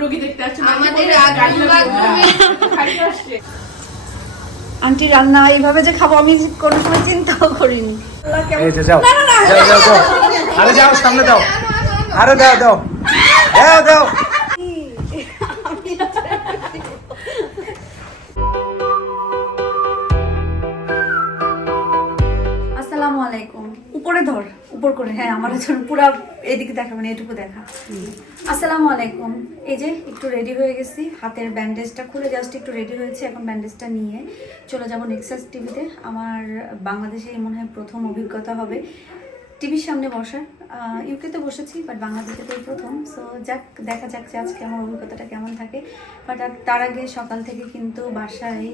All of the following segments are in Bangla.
রোগী দেখতে আসছে আমাদের আন্টি রান্না এইভাবে যে খাব আমি কোনো সময় চিন্তাও করিনি এই যে যাও না, না, না, যাও যাও যাও আরে যাও সামনে দাও আরে দাও দাও দাও দাও উপর করে হ্যাঁ আমার জন্য পুরো এদিকে দেখা মানে এটুকু দেখা। আসসালামু আলাইকুম। এই যে একটু রেডি হয়ে গেছি, হাতের ব্যান্ডেজটা খুলে জাস্ট একটু রেডি হয়েছে, এখন ব্যান্ডেজটা নিয়ে চলে যাব নেক্সাস টিভিতে আমার বাংলাদেশে মনে হয় প্রথম অভিজ্ঞতা হবে টিভির সামনে বসার। ইউকেতে বসেছি বাট বাংলাদেশে তো প্রথম। সো যাক, দেখা যাক যে আজকে আমার অভিজ্ঞতাটা কেমন থাকে। বাট তার আগে সকাল থেকে কিন্তু বাসায়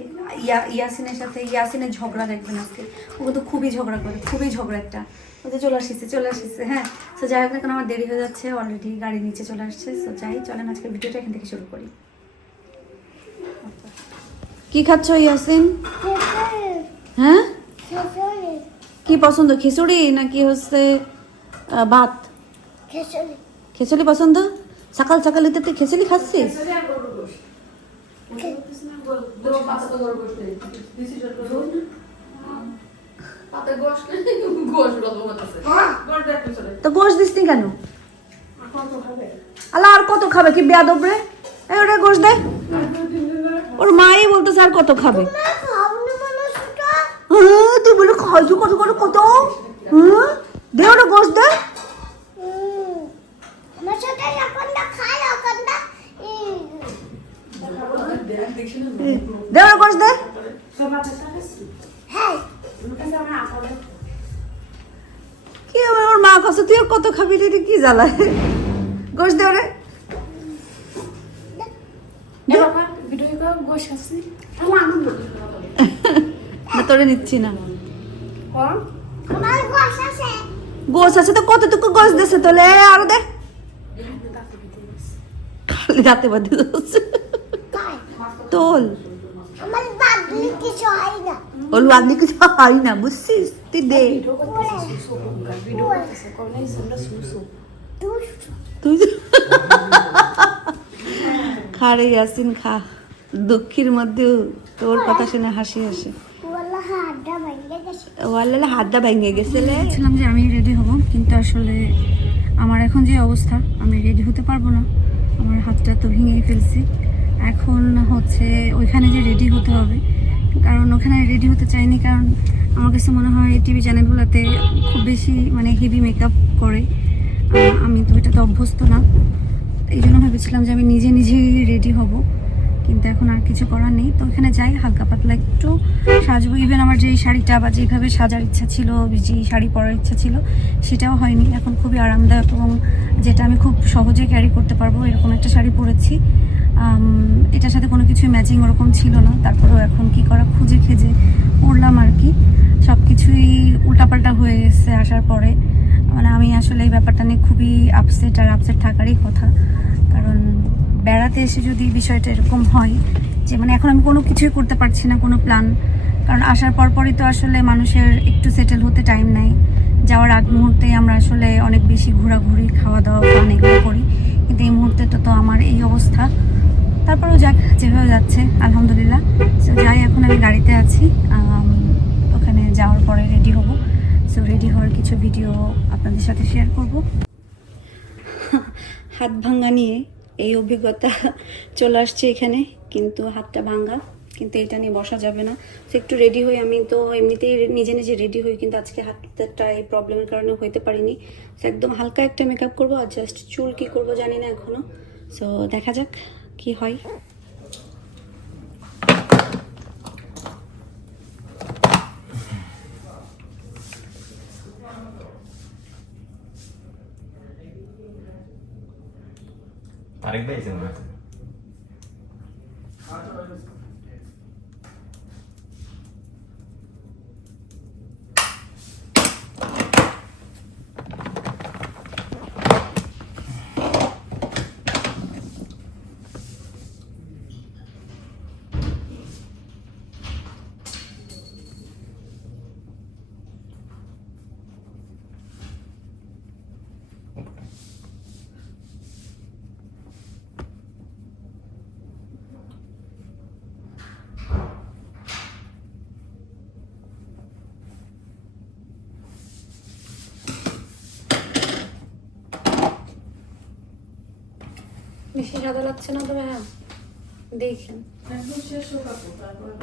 ইয়া, ইয়াসিনের সাথে, ইয়াসিনের ঝগড়া দেখবেন আজকে। ও কিন্তু খুবই ঝগড়া করে, খুবই ঝগড়া একটা। ও তো চলে আসছে চলে আসছে হ্যাঁ। সো যাই হোক, এখন আমার দেরি হয়ে যাচ্ছে অলরেডি গাড়ি নিচে চলে আসছে। সো যাই, চলেন আজকে ভিডিওটা এখান থেকে শুরু করি। কি খাচ্ছ, ইয়াসিন? হ্যাঁ? কি পছন্দ, খিচুড়ি নাকি হচ্ছে ভাত? খিচুড়ি পছন্দ? সকাল সকাল তো তুই খিচুড়ি খাচ্ছিস? পাতা তো গোশ দিস নি কেন আল্লাহ আর কত খাবে কি বেয়াদব রে এই ওটা গোশ দে ওর মাই বলতেছে আর কত খাবে হ্যাঁ, তুই বলে খাইছো কত কত কত হ্যাঁ? দে ওটা গোশ দে দে ওটা গোশ দে কি ওর মা কাছে তুই কত খাবি রে কি জ্বালা? গোশ দে ওরে। তোরে নিচ্ছি না। গোস আছে তো, কতটুকু গোস দিছে তোলে? আরও দে। খালি রাতে বাদে তোল। ওলু আদমি কিছু হয় না বুঝছিস? তুই দে। তুই খা রে ইয়াসিন খা। দুঃখের মধ্যেও তোর কথা শুনে হাসি আসে ওয়াল্লাহ হাতটা ভেঙে গেছে ছিলাম যে আমি রেডি হব কিন্তু আসলে আমার এখন যে অবস্থা আমি রেডি হতে পারব না। আমার হাতটা তো ভেঙেই ফেলছি। এখন হচ্ছে ওইখানে যে রেডি হতে হবে। কারণ ওখানে রেডি হতে চাইনি কারণ আমার কাছে মনে হয় টিভি চ্যানেলগুলোতে খুব বেশি মানে হেভি মেকআপ করে। আমি তো এটাতে অভ্যস্ত না। এই জন্য ভেবেছিলাম যে আমি নিজে নিজেই রেডি হব। কিন্তু এখন আর কিছু করার নেই। তো ওখানে যাই, হালকা পাতলা একটু সাজবো। ইভেন আমার যেই শাড়িটা বা যেভাবে সাজার ইচ্ছা ছিল, যেই শাড়ি পরার ইচ্ছা ছিল, সেটাও হয়নি। এখন খুবই আরামদায়ক এবং যেটা আমি খুব সহজে ক্যারি করতে পারব, এরকম একটা শাড়ি পরেছি। এটার সাথে কোনো কিছু ম্যাচিং ওরকম ছিল না। তারপরেও এখন কি করা, খুঁজে খেজে পড়লাম আর কি। সব কিছুই উল্টাপাল্টা হয়ে গেছে আসার পরে। মানে আমি আসলে এই ব্যাপারটা নিয়ে খুবই আপসেট আর আপসেট থাকারই কথা। কারণ বেড়াতে এসে যদি বিষয়টা এরকম হয়, যে মানে এখন আমি কোনো কিছুই করতে পারছি না, কোনো প্ল্যান কারণ আসার পরপরই তো আসলে মানুষের একটু সেটেল হতে টাইম নেই যাওয়ার আগ মুহূর্তেই আমরা আসলে অনেক বেশি ঘোরাঘুরি খাওয়া দাওয়া প্ল্যান এগুলো করি। কিন্তু এই মুহূর্তে তো তো আমার এই অবস্থা। তারপরেও যাক, যেভাবে যাচ্ছে, আলহামদুলিল্লাহ। সো যাই, এখন আমি গাড়িতে আছি। ওখানে যাওয়ার পরে রেডি হব। সো রেডি হওয়ার কিছু ভিডিও আপনাদের সাথে শেয়ার করব। হাত ভাঙ্গা নিয়ে এই অভিজ্ঞতা চলে আসছে এখানে, কিন্তু হাতটা ভাঙ্গা, কিন্তু এটা নিয়ে বসা যাবে না। তো একটু রেডি হই, আমি তো এমনিতেই নিজে নিজে রেডি হই, কিন্তু আজকে হাতটা এই প্রবলেমের কারণে হইতে পারিনি। তো একদম হালকা একটা মেকআপ করব, আর জাস্ট চুল কী করব জানি না এখনও সো দেখা যাক। কি হয়? ভাই এসে বেশি সাদা লাগছে না তো হ্যাঁ দেখি। শেষ হোক তারপরে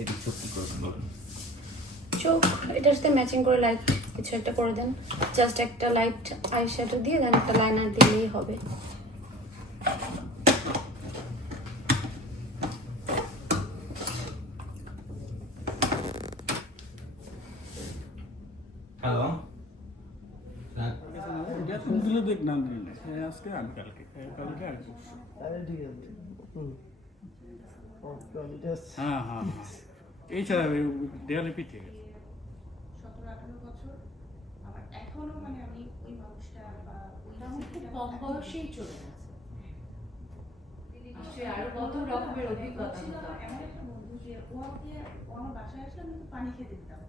এটি সত্যি করে বলুন? চোখ এটার সাথে ম্যাচিং করে লাইট কিছু একটা করে দেন। জাস্ট একটা লাইট আই শ্যাডো দিয়ে দেন একটা লাইনার দিলেই হবে। হ্যালো যতগুলো দেখ নাম দিলে আজকে আমি কালকে কালকে আর। ঠিক আছে। হ্যাঁ হ্যাঁ হ্যাঁ। এছাড়া দেয়ালে পিঠে গেছে। সতেরো আঠারো বছর। আমার এখনও মানে কম বয়সেই চলে গেছে। নিশ্চয়ই আরও কত রকমের অভিজ্ঞতা ছিল এমন একটা বন্ধু যে ও আমাকে ও আমার বাসায় আসলে আমি ওকে পানি খেতে দিতাম।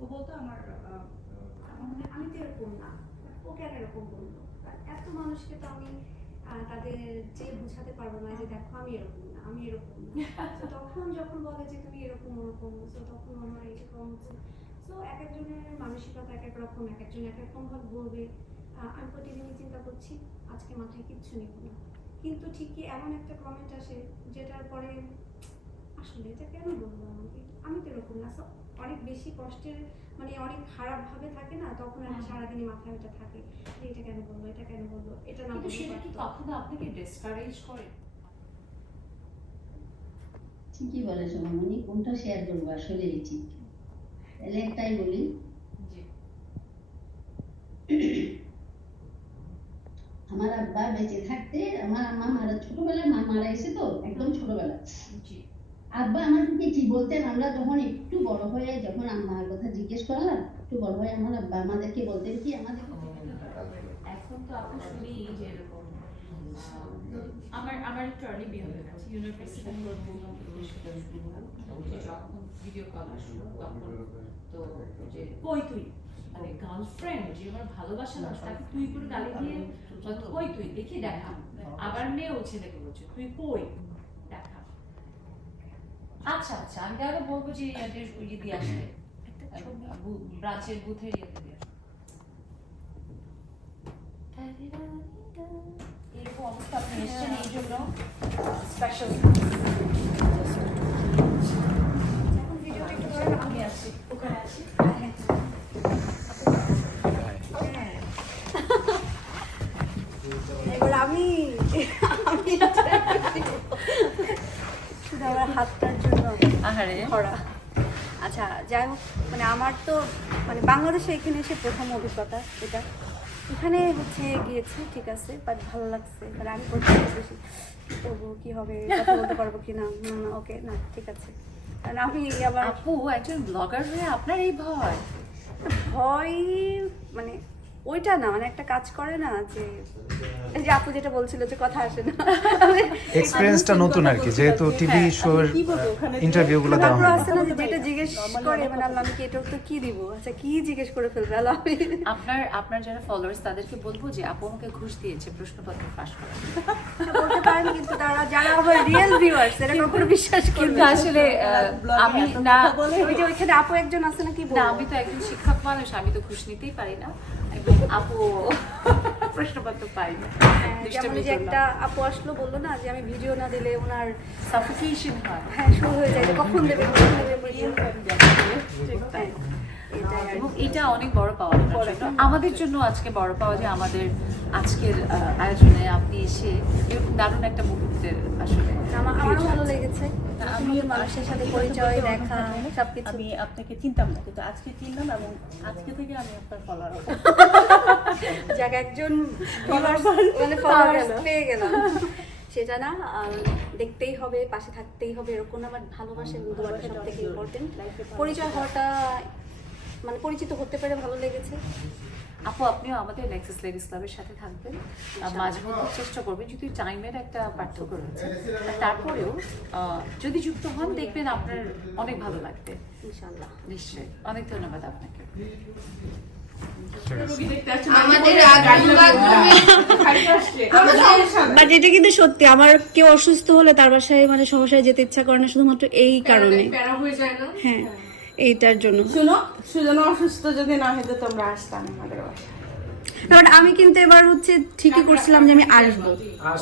ও বলতো আমার আহ, আমার মানে আমি তো এরকম না। ও কেন এরকম বলল? এত মানুষকে তো আমি তাদের যে বোঝাতে পারব না যে দেখো আমি এরকম না আমি এরকম তো তখন যখন বলে যে তুমি এরকম ওরকম তো তখন আমার এরকম হচ্ছে। তো এক একজনের মানসিকতা এক এক রকম এক একজন এক রকম ভাবে বলবে আমি প্রতিদিনই চিন্তা করছি আজকে মাথায় কিচ্ছু নেব না কিন্তু ঠিকই এমন একটা কমেন্ট আসে যেটার পরে আসলে এটা কেন বলল আমাকে? আমি তো এরকম না। অনেক বেশি কষ্টের মানে অনেক খারাপ ভাবে থাকে না? তখন আর সারাদিনই মাথায় ওটা থাকে যে এটা কেন বলল এটা কেন বলল এটা না কিন্তু সেটা কি কখনো আপনাকে ডিসকারেজ করে? ঠিকই বলেছ মামনি কোনটা শেয়ার করব? আসলে ঠিক। তাহলে একটাই বলি। আমার আব্বা বেঁচে থাকতে আমার আম্মা মারা ছোটবেলায় মা মারা গেছে তো একদম ছোটবেলা জি। আব্বা আমাদেরকে কি বলতেন? আমরা যখন একটু বড় হয়ে যখন আম্মার কথা জিজ্ঞেস করলাম, একটু বড় হয়ে আমার আব্বা আমাদেরকে বলতেন কি আমাদের এখন তো আপনি শুনি যে আমার আমার একটু আর্লি বিয়ে হয়ে গেছে ইউনিভার্সিটি যখন ভিডিও কল আসলো, তখন তো যে কই তুই? গার্লফ্রেন্ড যে আমার ভালোবাসা মানুষ তাকে তুই করে গালি দিয়ে কই তুই? দেখি দেখা। আবার মেয়েও ছেলেকে বলছে, তুই কই? আচ্ছা আচ্ছা আমি তাহলে বলব যে ইয়াদের ইয়ে দিয়ে আসবে ব্রাঞ্চের বুথের ইয়েতে দিয়ে এরকম অবস্থা আপনি এসেছেন এই জন্য। স্পেশাল এখন ভিডিওটা একটু ধরে রাখো। আমি ওখানে আছি। এবার আমি আমি শুধু আমার হাতটার জন্য আহারে ধরা। আচ্ছা যাই হোক মানে আমার তো মানে বাংলাদেশে এখানে এসে প্রথম অভিজ্ঞতা এটা। এখানে হচ্ছে গিয়েছি ঠিক আছে বাট ভালো লাগছে। মানে আমি করতে বেশি কি করব কি হবে কথা বলতে পারব কি না? ওকে না ঠিক আছে। কারণ আমি আবার আপু একজন ব্লগার হয়ে আপনার এই ভয়। ভয় মানে ওইটা না মানে একটা কাজ করে না যে যে আপু যেটা বলছিল যে কথা আসে না। এক্সপিরিয়েন্সটা নতুন আর কি যেহেতু টিভি শোর ইন্টারভিউ গুলো দেওয়া হয়। আছে যে যেটা জিজ্ঞেস করে মানে আল্লাহ আমি কি এটা তো কি দিব? আচ্ছা কি জিজ্ঞেস করে ফেলবে আল্লাহ? আমি আপনার আপনার যারা ফলোয়ার্স তাদেরকে বলব যে আপু আমাকে ঘুষ দিয়েছে প্রশ্নপত্র ফাঁস করা। বলতে পারেন কিন্তু তারা যারা আবার রিয়েল ভিউয়ার্স এরা কখনো বিশ্বাস করবে আসলে আমি না ওই যে ওইখানে আপু একজন আছে না কি না আমি তো একজন শিক্ষক মানুষ আমি তো ঘুষ নিতেই পারি না। আপু। প্রশ্নপত্র পাই না যেমন যে একটা আপু আসলো বলল না যে আমি ভিডিও না দিলে ওনার সাফোকেশন হয়। হ্যাঁ শুরু হয়ে যায় কখন দেবে কখন দেবে ঠিক তাই। এবং এটা অনেক বড় পাওয়া আমাদের জন্য আজকে বড় পাওয়া যে আমাদের আজকের আয়োজনে আপনি এসে এরকম দারুণ একটা মুহূর্তের আসলে আমার আমারও ভালো লেগেছে। আমি মানুষের সাথে পরিচয় দেখা সবকিছু। আমি আপনাকে চিনতাম না কিন্তু আজকে চিনলাম এবং আজকে থেকে আমি আপনার ফলোয়ার যাক একজন মানে followers পেয়ে গেলাম। সেটা না দেখতেই হবে পাশে থাকতেই হবে এরকম আমার ভালোবাসা এবং সব থেকে ইম্পর্টেন্ট পরিচয় হওয়াটা মানে পরিচিত হতে পেরে ভালো লেগেছে। আপু আপনিও আমাদের নেক্সাস লেডিস ক্লাবের সাথে থাকবেন। মাঝে মধ্যে চেষ্টা করবেন যদি টাইমের একটা পার্থক্য রয়েছে। তারপরেও যদি যুক্ত হন দেখবেন আপনার অনেক ভালো লাগবে। ইনশাল্লাহ নিশ্চয়ই। অনেক ধন্যবাদ আপনাকে। আমাদের আমাদের বাট এটা কিন্তু সত্যি আমার কেউ অসুস্থ হলে তার বাসায় মানে সবাসায় যেতে ইচ্ছা করে না শুধুমাত্র এই কারণে প্যারা হয়ে যায় না? হ্যাঁ। এইটার জন্য। শুনো সুজন অসুস্থ যদি না হতো তোমরা আসতাম আমাদের বাসায়। আমি কিন্তু এবার হচ্ছে ঠিকই করছিলাম যে আমি আসব।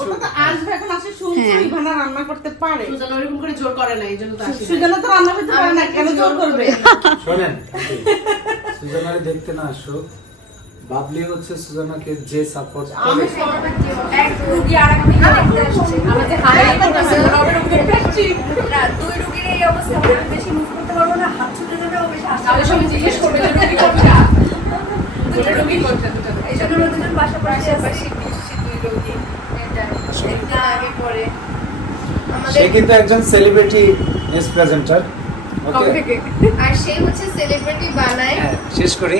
ওটা তো আসবে এখন আসে শুনছো ইভানা রান্না করতে পারে। সুজন ওরকম করে জোর করে না এই তো আসি না। তো রান্না করতে পারে না কেন জোর করবে? শোনেন দেখতে না আসুক বাবলি হচ্ছে সুজানাকে যে সাপোর্ট করে আমাদের হারাই না দুই রুগীর এই অবস্থা আমি বেশি মুভ করতে পারব না হাত ছুটে যাবে ও বেশি তাহলে সবাই জিজ্ঞেস করবে যে রুগী করবে না দুটো রুগী করছে দুটো রুগী। এই জন্য আমরা দুজন পাশাপাশি আছি সে কিন্তু একজন সেলিব্রিটি নিউজ প্রেজেন্টার আর সে হচ্ছে সেলিব্রিটি বানায়। হ্যাঁ, শেষ করি।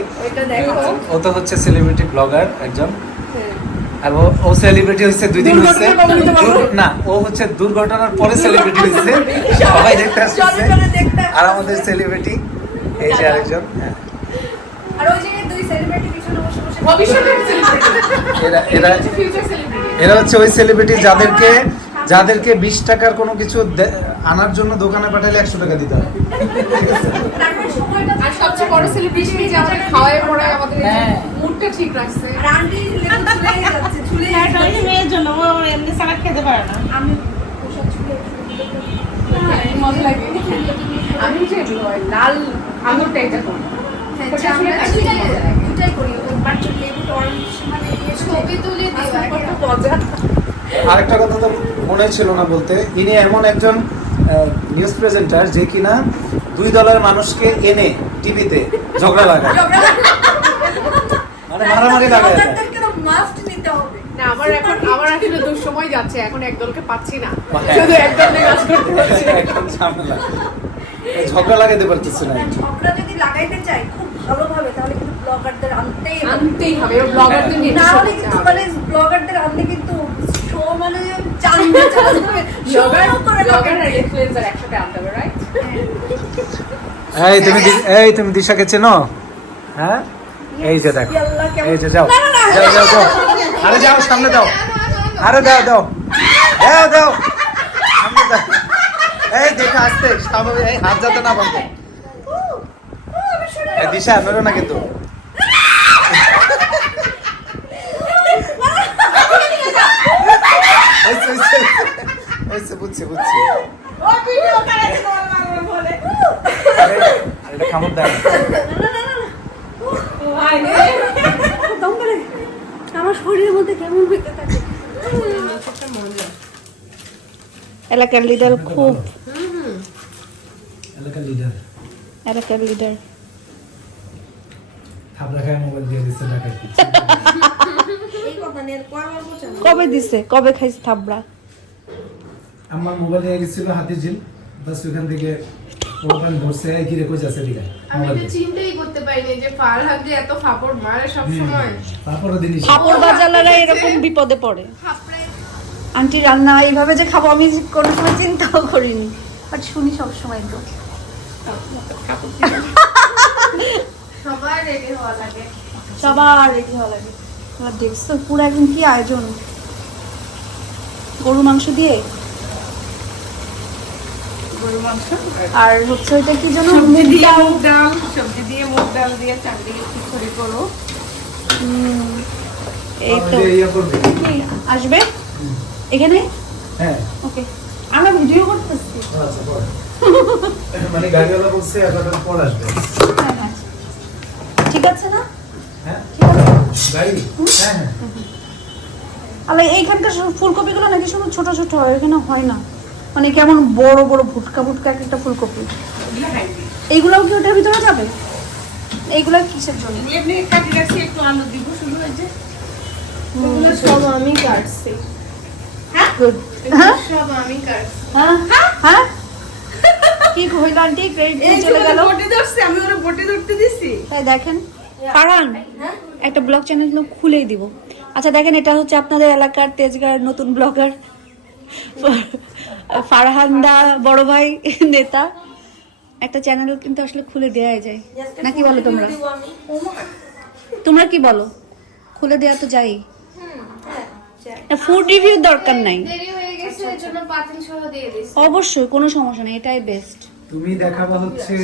ও তো হচ্ছে সেলিব্রিটি ব্লগার একজন। আর ও ও সেলিব্রিটি হচ্ছে দুই দিন হচ্ছে না ও হচ্ছে দুর্ঘটনার পরে সেলিব্রিটি হচ্ছে সবাই দেখতে আসছে আর আমাদের সেলিব্রিটি এই যে আরেকজন হ্যাঁ। আর ওই যে দুই সেলিব্রিটি পিছনে বসে বসে ভবিষ্যতের সেলিব্রিটি এরা এরা এরা হচ্ছে ওই সেলিব্রিটি যাদেরকে যাদেরকে বিশ টাকার কোনো কিছু আনার জন্য দোকানে পাঠালে একশো টাকা দিতে হয়। তারপরে সময়টা আর সবচেয়ে বড় সেলিব্রিটি যে আমাদের খাওয়ায় পড়ায় আমাদের মুডটা ঠিক রাখছে। যাচ্ছে যাচ্ছে। মেয়ের জন্য ও এমনি সালাদ খেতে পারে না। আমি পোশাক চুলে মজা লাগে। যে লাল করি। হ্যাঁ আরেকটা কথা তো মনে ছিল না বলতে ইনি এমন একজন নিউজ প্রেজেন্টার যে কিনা দুই দলের মানুষকে এনে টিভিতে ঝগড়া লাগায়। মানে মারামারি লাগায় না আমার এখন আমার আসলে দুঃসময় যাচ্ছে এখন একদলকে পাচ্ছি না। হ্যাঁ। শুধু একদল নিয়ে কাজ করতে পারছি এখন ঝামেলা। ঝগড়া লাগাইতে পারতেছে না। ঝগড়া যদি লাগাইতে চাই খুব ভালোভাবে তাহলে কিন্তু ব্লগারদের আনতেই আনতেই হবে ব্লগারদের নিয়ে না হলে কিন্তু মানে ব্লগারদের আনলে কিন্তু এই তুমি দি- এই তুমি দিশাকে চেনো? হ্যাঁ? এই যে দেখো। এই যে যাও। যাও যাও যাও। আরে যাও সামনে দাও। আরে দাও দাও। দাও দাও। সামনে দাও। এই দেখো আসতে স্বাভাবিক এই হাত যাতে না বন্ধ এই দিশা মেরো না কিন্তু। হয়েছে, হয়েছে, হয়েছে, বুঝছি বুঝছি। ও ভিডিও করে তোমার বলে এটা কামড় দেয় আমার শরীরের মধ্যে কেমন হইতে থাকে? এলাকার লিডার খুব। এলাকার লিডার এলাকার লিডার থাপড়া খায় মোবাইল দিয়ে দিচ্ছে ঢাকায়। কবে দিছে? কবে খাইছে থাবড়া আমার মোবাইল নিয়ে গেছিল ঝিল বাস ওখান থেকে ওখান ধরছে এই কিরে কই যাচ্ছে দিকে। আমি তো চিন্তাই করতে পারিনি যে ফারহাদ যে এত ফাপড় মারে সব সময়। দিন কাপড় বাজালারা এরকম বিপদে পড়ে। আন্টি রান্না এইভাবে যে খাব আমি কোনো সময় চিন্তাও করিনি। বাট শুনি সব সময় তো। সবার রেডি হওয়া লাগে। সবার রেডি হওয়া লাগে। দেখছ পুরো একদম কি আয়োজন? গরু মাংস দিয়ে? গরু মাংস? আর হচ্ছে ওইটা কি যেন? সবজি মুগ দিয়ে ডাল? মুগ ডাল সবজি দিয়ে মুগ ডাল দিয়ে চারদিকে খিচুড়ি করো এই তো ইয়ে কি আসবে? এখানে? হ্যাঁ। ওকে। আমরা ভিডিও করতেছি। আচ্ছা মানে গাড়িওয়ালা বলছে এগারোটার পর আসবে। হ্যাঁ হ্যাঁ। ঠিক আছে না? হ্যাঁ। হ্যাঁ এইখানকার ফুলকপিগুলো নাকি শুধু ছোট ছোট হয় এখানে হয় না। মানে কেমন বড় বড় ভুটকা ভুটকা এক একটা ফুলকপি। এইগুলোও কি ওটার ভিতরে যাবে? এইগুলো কিসের জন্য? এমনি কাটি রাখছি একটু আলু দিব শুধু এই সব আমি কাটছি। হ্যাঁ? সব আমি কাটছি। হ্যাঁ? হ্যাঁ? কি হইল আন্টি? ক্রেডিট চলে গেল। বটি ধরছি আমি ওরা বটি ধরতে দিছি। তাই দেখেন। ফারহান। একটা ব্লগ চ্যানেল খুলেই দিব। আচ্ছা দেখেন এটা হচ্ছে আপনাদের এলাকার তেজগাঁর নতুন ব্লগার ফারহান্দা বড় ভাই নেতা। একটা চ্যানেল কিন্তু আসলে খুলে দেওয়াই যায়। নাকি বলো তোমরা? তোমরা কি বলো? খুলে দেওয়া তো যাই। ফুড রিভিউ দরকার নাই। হয়ে অবশ্যই কোনো সমস্যা নেই এটাই বেস্ট তুমি দেখাবা হচ্ছে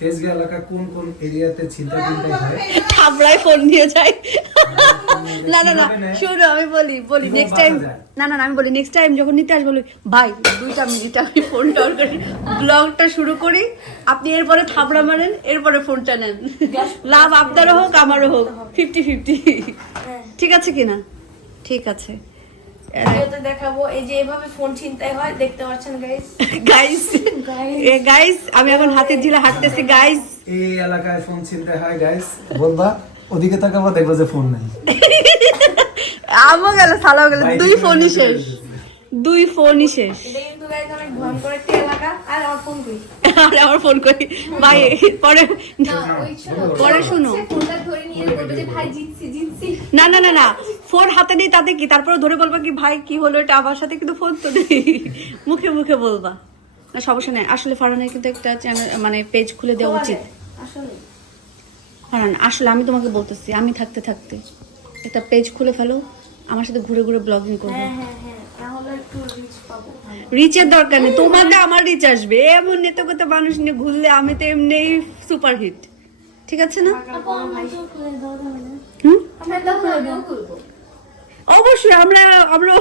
তেজগাঁ এলাকা কোন কোন এরিয়াতে চিন্তা চিন্তাই হয়? থাবড়ায় ফোন দিয়ে যায়। না না না কীভাবে শুনো আমি বলি বলি নেক্সট টাইম না না না, আমি বলি নেক্সট টাইম যখন নিতে আসব বলি ভাই দুইটা মিনিট আমি ফোনটা অন করি ব্লগটা শুরু করি আপনি এরপরে থাবড়া মারেন এরপরে ফোনটা নেন। লাভ আপনারও হোক আমারও হোক ফিফটি ফিফটি ঠিক আছে কি না ঠিক আছে। ভিডিওতে দেখাবো এই যে এভাবে ফোন ছিনতাই হয় দেখতে পাচ্ছেন গাইস গাইস গাইস আমি এখন হাতের ঝিলে হাঁটতেছি গাইস এই এলাকায় ফোন ছিনতাই হয় গাইস বলবা ওদিকে তাকাবো দেখব যে ফোন নাই। আমও গেল সালাও গেল দুই ফোনই শেষ। দুই ফোনই শেষ। আর আমার ফোন করি ভাই পরে পরে শুনো। না না না না। ফোন হাতে নেই তাতে কি? তারপরে ধরে বলবা কি ভাই কি হলো? এটা আমার সাথে কিন্তু ফোন তো নেই। মুখে মুখে বলবা। না সমস্যা নেই। আসলে ফারহানের কিন্তু একটা চ্যানেল মানে পেজ খুলে দেওয়া উচিত। আসলে ফারহান আসলে আমি তোমাকে বলতেছি আমি থাকতে থাকতে একটা পেজ খুলে ফেলো আমার সাথে ঘুরে ঘুরে ব্লগিং করব হ্যাঁ হ্যাঁ হ্যাঁ তাহলে একটু রিচ পাবো রিচের দরকার নেই। তোমাকে আমার রিচ আসবে এমন নেতা কথা মানুষ নিয়ে ঘুরলে আমি তো এমনি সুপার হিট ঠিক আছে না? অবশ্যই আমরা আমরা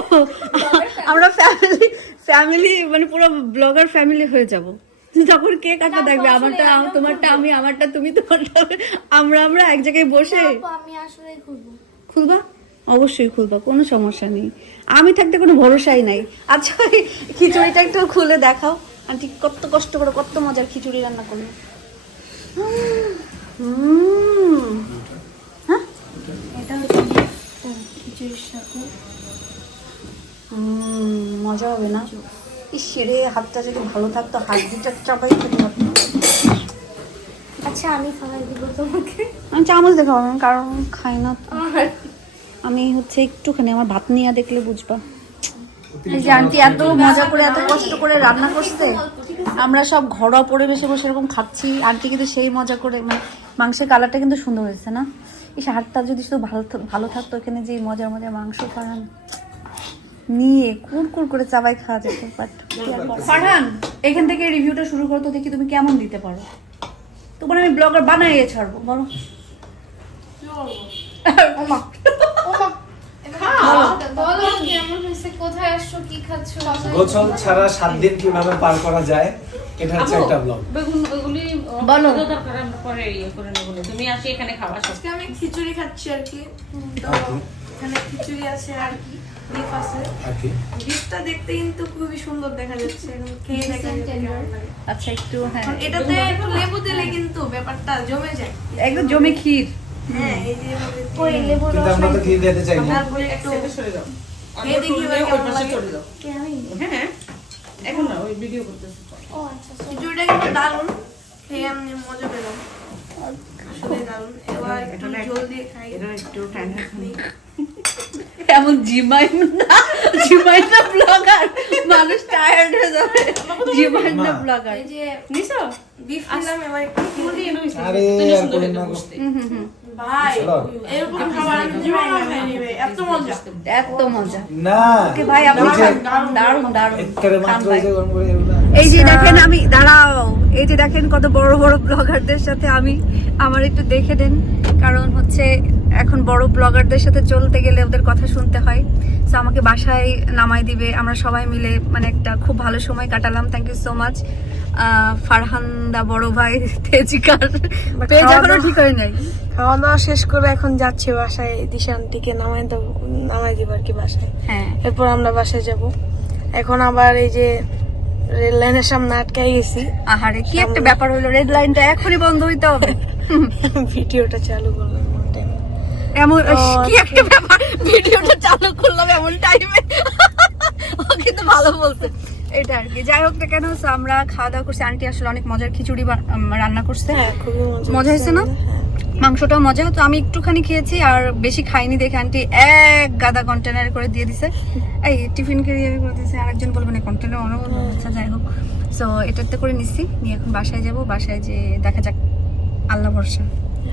আমরা ফ্যামিলি ফ্যামিলি মানে পুরো ব্লগার ফ্যামিলি হয়ে যাব। যখন কে কাকা দেখবে? আমারটা তোমারটা আমি আমারটা তুমি তোমারটা। আমরা আমরা এক জায়গায় বসে আমি আসলে খুলবো। খুলবা? অবশ্যই খুলবা কোনো সমস্যা নেই। আমি থাকতে কোনো ভরসাই নাই। আচ্ছা খিচুড়িটা একটু খুলে দেখাও। আন্টি কত কষ্ট করে কত মজার খিচুড়ি রান্না করল। হ্যাঁ? এটা হচ্ছে খিচুড়ির সাথে। মজা হবে না? ইসেরে হাতটা যদি ভালো থাকতো হাত দুটা চাপাই আচ্ছা আমি খাবার দিব তোমাকে। আমি চামচ দেখাবো কারণ খাই না তো। আমি হচ্ছে একটুখানি আমার ভাত নিয়ে দেখলে বুঝবা। এই যে আন্টি এত মজা করে এত কষ্ট করে রান্না করছে আমরা সব ঘরোয়া পরিবেশে বসে এরকম খাচ্ছি আন্টি কিন্তু সেই মজা করে মানে মাংসের কালারটা কিন্তু সুন্দর হয়েছে না? এই হাতটা যদি শুধু ভালো ভালো থাকতো এখানে যে মজার মজার মাংস ফারান নিয়ে কুড়কুড় করে চাবাই খাওয়া যেত বাট ফারহান এখান থেকে রিভিউটা শুরু করতো দেখি তুমি কেমন দিতে পারো। তোমার আমি ব্লগার বানাইয়ে ছাড়বো বলো। ওমা। বলো কেমন হয়েছে কোথায় আসছো কি খাচ্ছো গোছল ছাড়া সাত দিন কীভাবে পার করা যায় এটা হচ্ছে একটা ব্লগ বেগুন ওগুলি বলো। দরকার আমরা পরে ইয়ে করে নেব। তুমি আসি এখানে খাওয়া আজকে আমি খিচুড়ি খাচ্ছি আর কি। এখানে খিচুড়ি আছে আর কি বিফ আছে। বিফটা দেখতে কিন্তু খুবই সুন্দর দেখা যাচ্ছে খেয়ে দেখা। আচ্ছা একটু হ্যাঁ। কারণ এটাতে একটু লেবু দিলে কিন্তু ব্যাপারটা জমে যায়। একদম জমে ক্ষীর। হ্যাঁ এই যে এভাবে ওই লেবুর কিন্তু আমরা তো দিতে চাই না। হ্যাঁ এখন না ওই ভিডিও করতেছে। ও আচ্ছা খিচুড়িটা কিন্তু দারুণ। খেয়ে আমি মজা পেলাম। এমন জিমাই না জিমাই না ব্লগার মানুষ টায়ার্ড হয়ে যাবে। জিমাই না ব্লগার এই যে নিছো? বিফ নিলাম এবার একটু। আরে করেন না। ভাই এরকম খাবার আমি জীবনে খাইনি ভাই এত মজা। এত মজা। না ওকে ভাই আপনি। এই যে দেখেন আমি দাঁড়াও। এই যে দেখেন কত বড় বড় ব্লগারদের সাথে আমি। আমার একটু দেখে দেন কারণ হচ্ছে এখন বড় ব্লগারদের সাথে চলতে গেলে ওদের কথা শুনতে হয়। তো আমাকে বাসায় নামাই দিবে। আমরা সবাই মিলে মানে একটা খুব ভালো সময় কাটালাম। Thank you so much Farhan দা বড় ভাই তেজিকার খাওয়া ঠিক হয় নাই। খাওয়া দাওয়া শেষ করে এখন যাচ্ছি বাসায়। দিশানটিকে নামাই দেবো নামাই দিব আর কি বাসায়। হ্যাঁ। এরপর আমরা বাসায় যাব। এখন আবার এই যে রেল লাইনের সামনে আটকাই গেছি। আহারে কি একটা ব্যাপার হলো? রেড লাইনটা এখনই বন্ধ হইতে হবে। ভিডিওটা চালু করলাম। এমন কি একটা ব্যাপার? ভিডিওটা চালু করলাম এমন টাইমে ও কিন্তু ভালো বলছে। এটা আর কি। যাই হোক না কেন আমরা খাওয়া দাওয়া করছি। আন্টি আসলে অনেক মজার খিচুড়ি রান্না করছে। হ্যাঁ মজা হয়েছে না? হ্যাঁ। মাংসটাও মজা। তো আমি একটুখানি খেয়েছি আর বেশি খাইনি দেখে আন্টি এক গাদা কন্টেনার করে দিয়ে দিছে। এই টিফিন ক্যারিয়ার করে দিছে। আরেকজন বলবে না কন্টেনার অনেক আচ্ছা যাই হোক। সো এটাতে করে নিচ্ছি নিয়ে এখন বাসায় যাব। বাসায় যে দেখা যাক আল্লাহ ভরসা।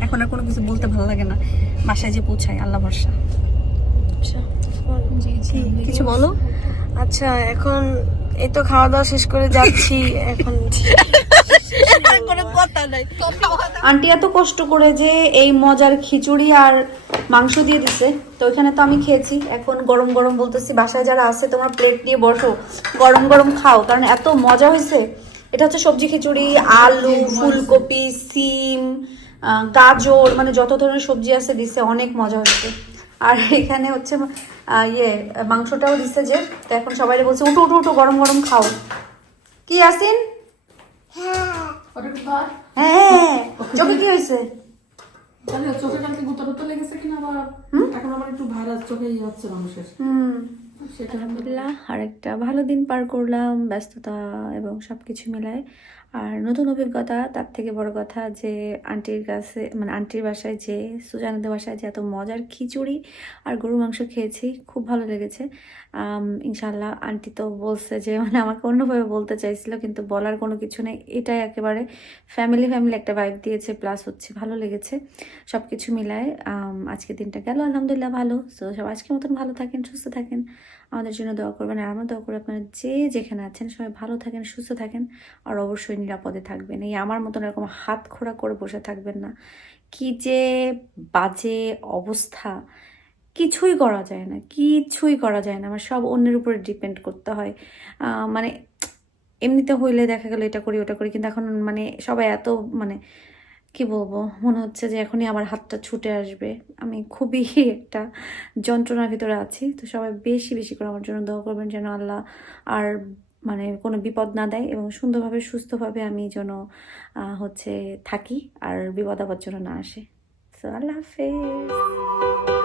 এখন আর কোনো কিছু বলতে ভালো লাগে না। বাসায় যে পৌঁছাই আল্লাহ ভরসা। আচ্ছা কিছু বলো? আচ্ছা এখন এই তো খাওয়া দাওয়া শেষ করে যাচ্ছি এখন আন্টি এত কষ্ট করে যে এই মজার খিচুড়ি আর মাংস দিয়ে দিছে তো ওইখানে তো আমি খেয়েছি। এখন গরম গরম বলতেছি বাসায় যারা আছে তোমার প্লেট দিয়ে বসো। গরম গরম খাও কারণ এত মজা হয়েছে এটা হচ্ছে সবজি খিচুড়ি আলু ফুলকপি সিম গাজর মানে যত ধরনের সবজি আছে দিছে অনেক মজা হচ্ছে। আর এখানে হচ্ছে ইয়ে মাংসটাও দিছে যে তো এখন সবাই বলছে উঠো উঠো উঠো গরম গরম খাও। কি আসিন হ্যাঁ। চোখে কি হয়েছে? চোখে কালকে গুতা টুতা লেগেছে কিনা আবার এখন একটু ভাইরাস চোখে ইয়ে হচ্ছে মানুষের। হুম। আলহামদুলিল্লাহ আর একটা ভালো দিন পার করলাম ব্যস্ততা এবং সব কিছু মিলায়। আর নতুন অভিজ্ঞতা তার থেকে বড় কথা যে আন্টির কাছে মানে আন্টির বাসায় যে সুজানাদের বাসায় যে এত মজার খিচুড়ি আর গরু মাংস খেয়েছি খুব ভালো লেগেছে। ইনশাল্লাহ আন্টি তো বলছে যে মানে আমাকে অন্যভাবে বলতে চাইছিল কিন্তু বলার কোনো কিছু নেই। এটাই একেবারে ফ্যামিলি ফ্যামিলি একটা ভাইব দিয়েছে প্লাস হচ্ছে ভালো লেগেছে সব কিছু মিলায়। আম, আজকের দিনটা গেল আলহামদুলিল্লাহ ভালো। তো সব আজকের মতন ভালো থাকেন সুস্থ থাকেন। আমাদের জন্য দোয়া করবেন। আর আমার দোয়া করি আপনারা যে যেখানে আছেন, সবাই ভালো থাকেন, সুস্থ থাকেন আর অবশ্যই নিরাপদে থাকবেন। এই আমার মতন এরকম হাত খোড়া করে বসে থাকবেন না। কি যে বাজে অবস্থা। কিছুই করা যায় না, কিছুই করা যায় না। আমার সব অন্যের উপরে ডিপেন্ড করতে হয়। মানে এমনিতে হইলে দেখা গেল এটা করি, ওটা করি, কিন্তু এখন মানে সবাই এত মানে কি বলব? মনে হচ্ছে যে এখনই আমার হাতটা ছুটে আসবে। আমি খুবই একটা যন্ত্রণার ভিতরে আছি। তো সবাই বেশি বেশি করে আমার জন্য দোয়া করবেন যেন আল্লাহ আর মানে কোনো বিপদ না দেয় এবং সুন্দরভাবে, সুস্থভাবে আমি যেন হচ্ছে থাকি আর বিপদ আপদ যেন না আসে। সো আল্লাহ হাফেজ।